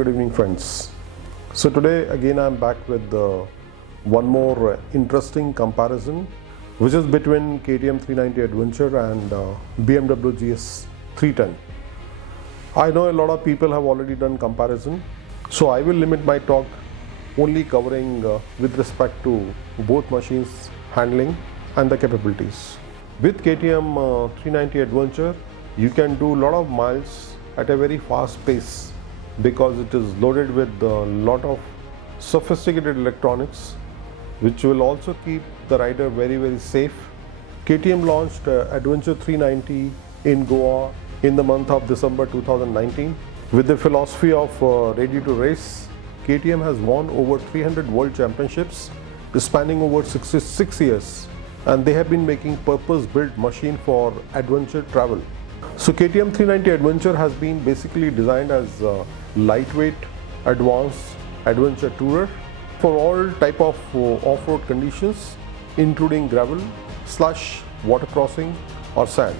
good evening friends. So today again I'm back with one more interesting comparison, which is between KTM 390 Adventure and BMW GS 310. I know a lot of people have already done comparison, so I will limit my talk only covering with respect to both machines handling and the capabilities. With KTM 390 Adventure, you can do a lot of miles at a very fast pace because it is loaded with a lot of sophisticated electronics, which will also keep the rider very safe. KTM launched Adventure 390 in Goa in the month of December 2019. With the philosophy of ready to race, KTM has won over 300 world championships spanning over 66 years, and they have been making purpose-built machine for adventure travel. So KTM 390 Adventure has been basically designed as a lightweight, advanced adventure tourer for all type of off-road conditions, including gravel, slush, water crossing or sand.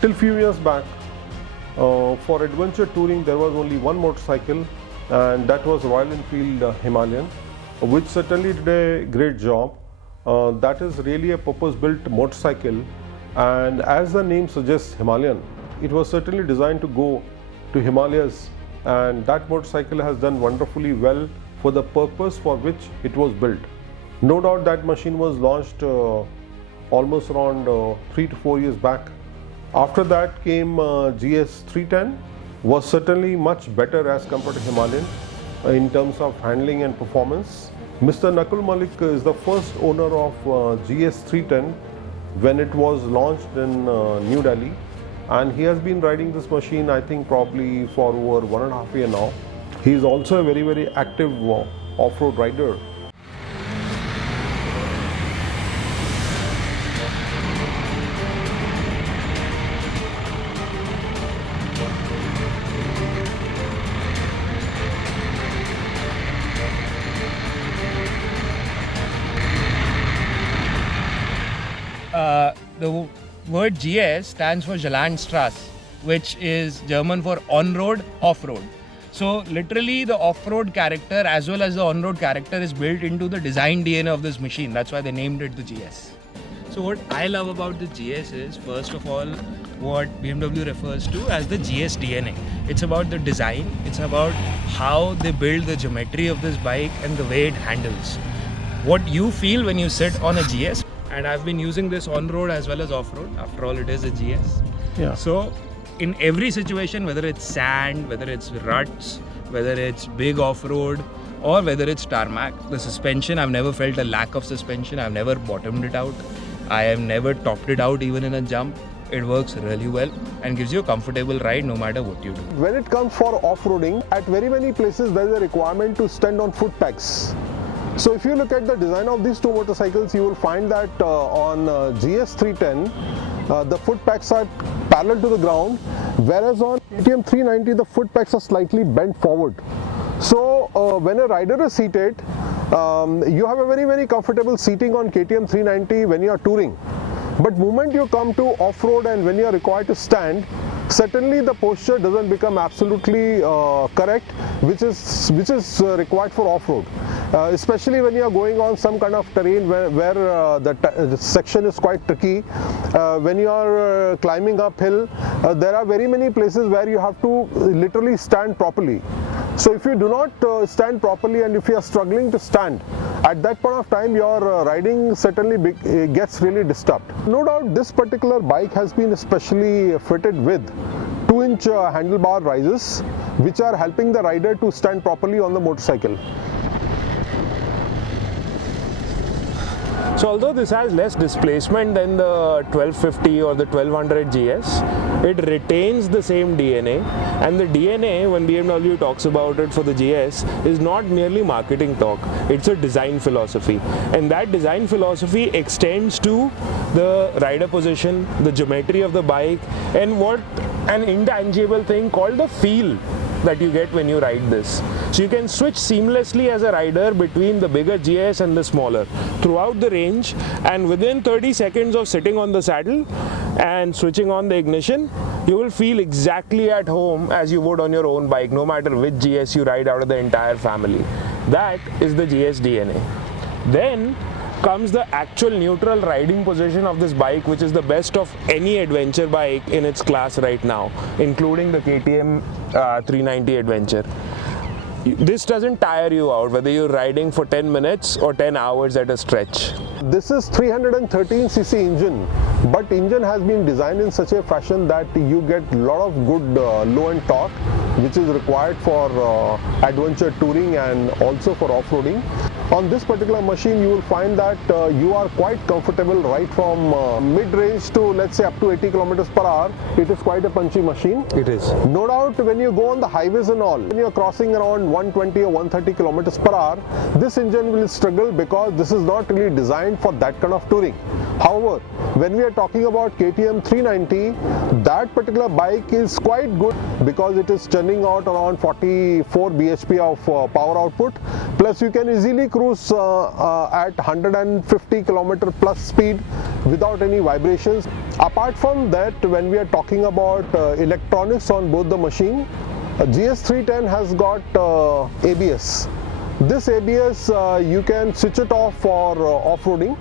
Till few years back, for adventure touring there was only one motorcycle, and that was Royal Enfield Himalayan, which certainly did a great job. That is really a purpose-built motorcycle, and as the name suggests, Himalayan, it was certainly designed to go to Himalayas, and that motorcycle has done wonderfully well for the purpose for which it was built. No doubt that machine was launched almost around 3 to 4 years back. After that came GS 310, was certainly much better as compared to Himalayan in terms of handling and performance. Mr. Nakul Malik is the first owner of GS 310 when it was launched in New Delhi, and he has been riding this machine I think probably for over 1.5 years now. He is also a very active off-road rider. The word GS stands for Landstrasse, which is German for on-road, off-road. So literally the off-road character as well as the on-road character is built into the design DNA of this machine. That's why they named it the GS. So what I love about the GS is, first of all, what BMW refers to as the GS DNA. It's about the design, it's about how they build the geometry of this bike and the way it handles. What you feel when you sit on a GS. And I've been using this on-road as well as off-road. After all, it is a GS. Yeah. So in every situation, whether it's sand, whether it's ruts, whether it's big off-road, or whether it's tarmac, the suspension, I've never felt a lack of suspension. I've never bottomed it out. I have never topped it out even in a jump. It works really well and gives you a comfortable ride no matter what you do. When it comes for off-roading, at very many places there is a requirement to stand on foot pegs. So if you look at the design of these two motorcycles, you will find that on GS 310, the foot pegs are parallel to the ground, whereas on KTM 390, the foot pegs are slightly bent forward. So when a rider is seated, you have a very comfortable seating on KTM 390 when you are touring. But moment you come to off-road and when you are required to stand, certainly the posture doesn't become absolutely correct, which is required for off-road. Especially when you are going on some kind of terrain where the section is quite tricky. When you are climbing uphill, there are very many places where you have to literally stand properly. So if you do not stand properly and if you are struggling to stand, at that point of time your riding certainly gets really disturbed. No doubt this particular bike has been especially fitted with 2-inch handlebar risers, which are helping the rider to stand properly on the motorcycle. So although this has less displacement than the 1250 or the 1200 GS, it retains the same DNA, and the DNA, when BMW talks about it for the GS, is not merely marketing talk, it's a design philosophy, and that design philosophy extends to the rider position, the geometry of the bike, and what an intangible thing called the feel that you get when you ride this. So you can switch seamlessly as a rider between the bigger GS and the smaller throughout the range, and within 30 seconds of sitting on the saddle and switching on the ignition, you will feel exactly at home as you would on your own bike, no matter which GS you ride out of the entire family. That is the GS DNA. Then comes the actual neutral riding position of this bike, which is the best of any adventure bike in its class right now, including the KTM 390 Adventure. This doesn't tire you out, whether you're riding for 10 minutes or 10 hours at a stretch. This is 313cc engine, but engine has been designed in such a fashion that you get a lot of good low-end torque, which is required for adventure touring and also for off-roading. On this particular machine, you will find that you are quite comfortable right from mid-range to, let's say, up to 80 kilometers per hour. It is quite a punchy machine. It is. No doubt, when you go on the highways and all, when you're crossing around 120 or 130 kilometers per hour, this engine will struggle because this is not really designed for that kind of touring. However, when we are talking about KTM 390, that particular bike is quite good because it is churning out around 44 bhp of power output. Plus, you can easily cruise at 150 kilometer plus speed without any vibrations. Apart from that, when we are talking about electronics on both the machine, GS310 has got ABS. This ABS, you can switch it off for off-roading,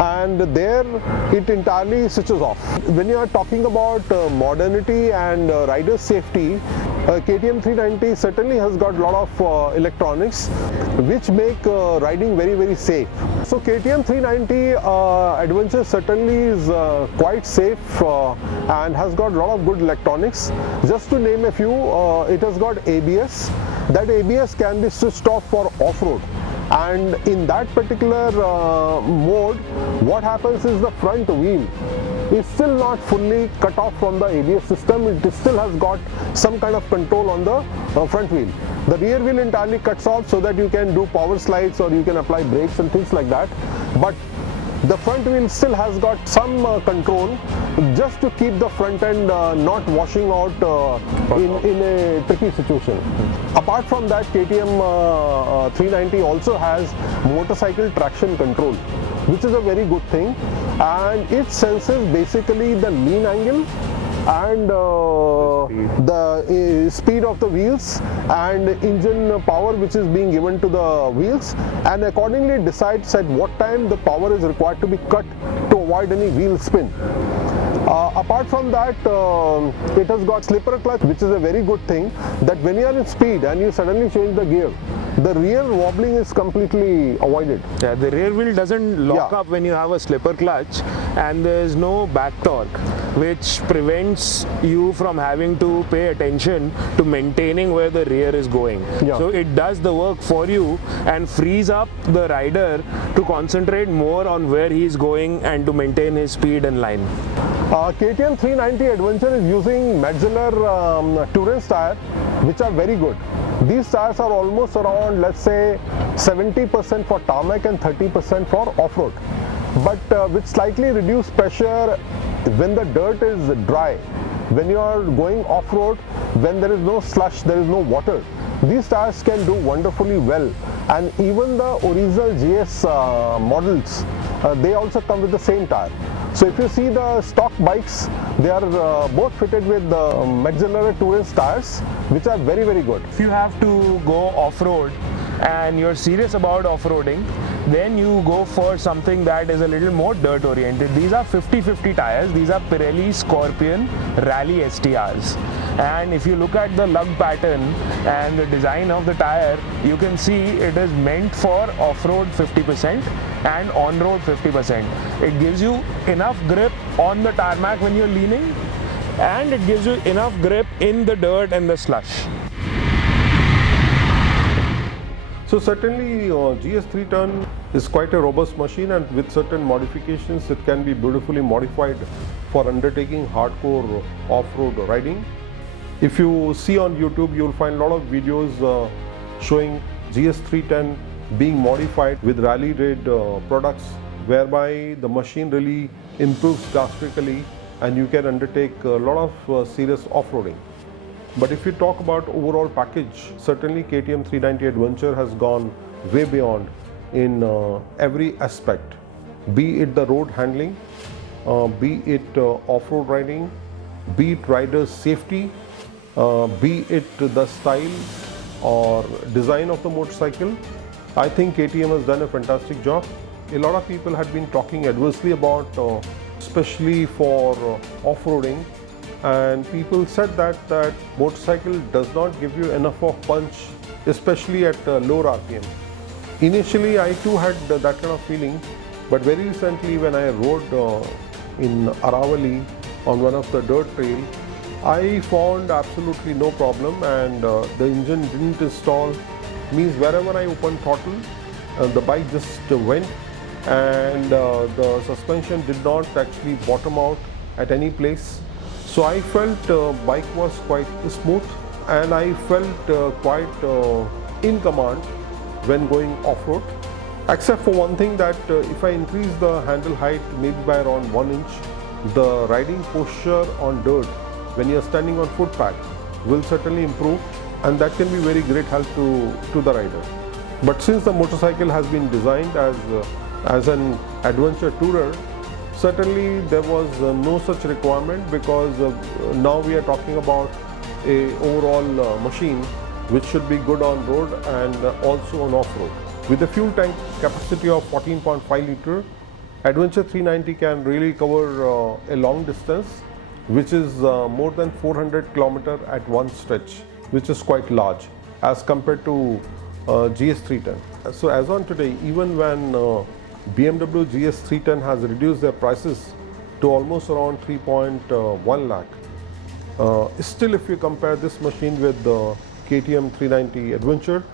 and there it entirely switches off. When you are talking about modernity and rider safety, KTM 390 certainly has got a lot of electronics which make riding very, very safe. So KTM 390 Adventure certainly is quite safe and has got a lot of good electronics. Just to name a few, it has got ABS. That ABS can be switched off for off-road. And in that particular mode, what happens is the front wheel is still not fully cut off from the ABS system. It still has got some kind of control on the front wheel. The rear wheel entirely cuts off so that you can do power slides or you can apply brakes and things like that. But the front wheel still has got some control just to keep the front end not washing out in a tricky situation. Apart from that, KTM 390 also has motorcycle traction control, which is a very good thing, and it senses basically the lean angle and the speed of the wheels and engine power which is being given to the wheels, and accordingly decides at what time the power is required to be cut to avoid any wheel spin. Apart from that, it has got slipper clutch, which is a very good thing, that when you are in speed and you suddenly change the gear, the rear wobbling is completely avoided. Yeah, the rear wheel doesn't lock up when you have a slipper clutch, and there is no back torque, which prevents you from having to pay attention to maintaining where the rear is going. So it does the work for you and frees up the rider to concentrate more on where he is going and to maintain his speed and line. KTM 390 Adventure is using Metzeler Tourist tire, which are very good. These tires are almost around, let's say, 70% for tarmac and 30% for off-road. But with slightly reduced pressure when the dirt is dry, when you are going off-road, when there is no slush, there is no water, these tires can do wonderfully well. And even the original GS models, they also come with the same tire. So if you see the stock bikes, they are both fitted with the Metzeler Tourist tires, which are very, very good. If you have to go off-road and you're serious about off-roading, then you go for something that is a little more dirt oriented. These are 50-50 tires. These are Pirelli Scorpion Rally STRs. And if you look at the lug pattern and the design of the tire, you can see it is meant for off-road 50% and on-road 50%. It gives you enough grip on the tarmac when you're leaning, and it gives you enough grip in the dirt and the slush. So certainly GS310 is quite a robust machine, and with certain modifications it can be beautifully modified for undertaking hardcore off-road riding. If you see on YouTube, you will find a lot of videos showing GS310 being modified with rally grade products, whereby the machine really improves drastically and you can undertake a lot of serious off-roading. But if you talk about overall package, certainly KTM 390 Adventure has gone way beyond in every aspect, be it the road handling, be it off-road riding, be it rider's safety, be it the style or design of the motorcycle. I think KTM has done a fantastic job. A lot of people had been talking adversely about, especially for off-roading, and people said that motorcycle does not give you enough of punch, especially at lower RPM. Initially, I too had that kind of feeling, but very recently when I rode in Aravali on one of the dirt trail, I found absolutely no problem, and the engine didn't stall. Means wherever I opened throttle, the bike just went, and the suspension did not actually bottom out at any place. So I felt bike was quite smooth, and I felt quite in command when going off-road, except for one thing, that if I increase the handle height maybe by around 1 inch, the riding posture on dirt when you are standing on footpad will certainly improve, and that can be very great help to the rider. But since the motorcycle has been designed as an adventure tourer, certainly there was no such requirement, because now we are talking about a overall machine which should be good on road and also on off-road. With a fuel tank capacity of 14.5 liter, Adventure 390 can really cover a long distance, which is more than 400 km at one stretch, which is quite large as compared to GS 310. So as on today, even when BMW GS 310 has reduced their prices to almost around 3.1 lakh, still if you compare this machine with the KTM 390 Adventure,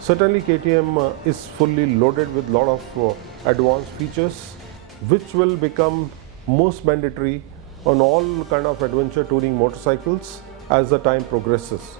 certainly KTM is fully loaded with a lot of advanced features, which will become most mandatory on all kind of adventure touring motorcycles as the time progresses.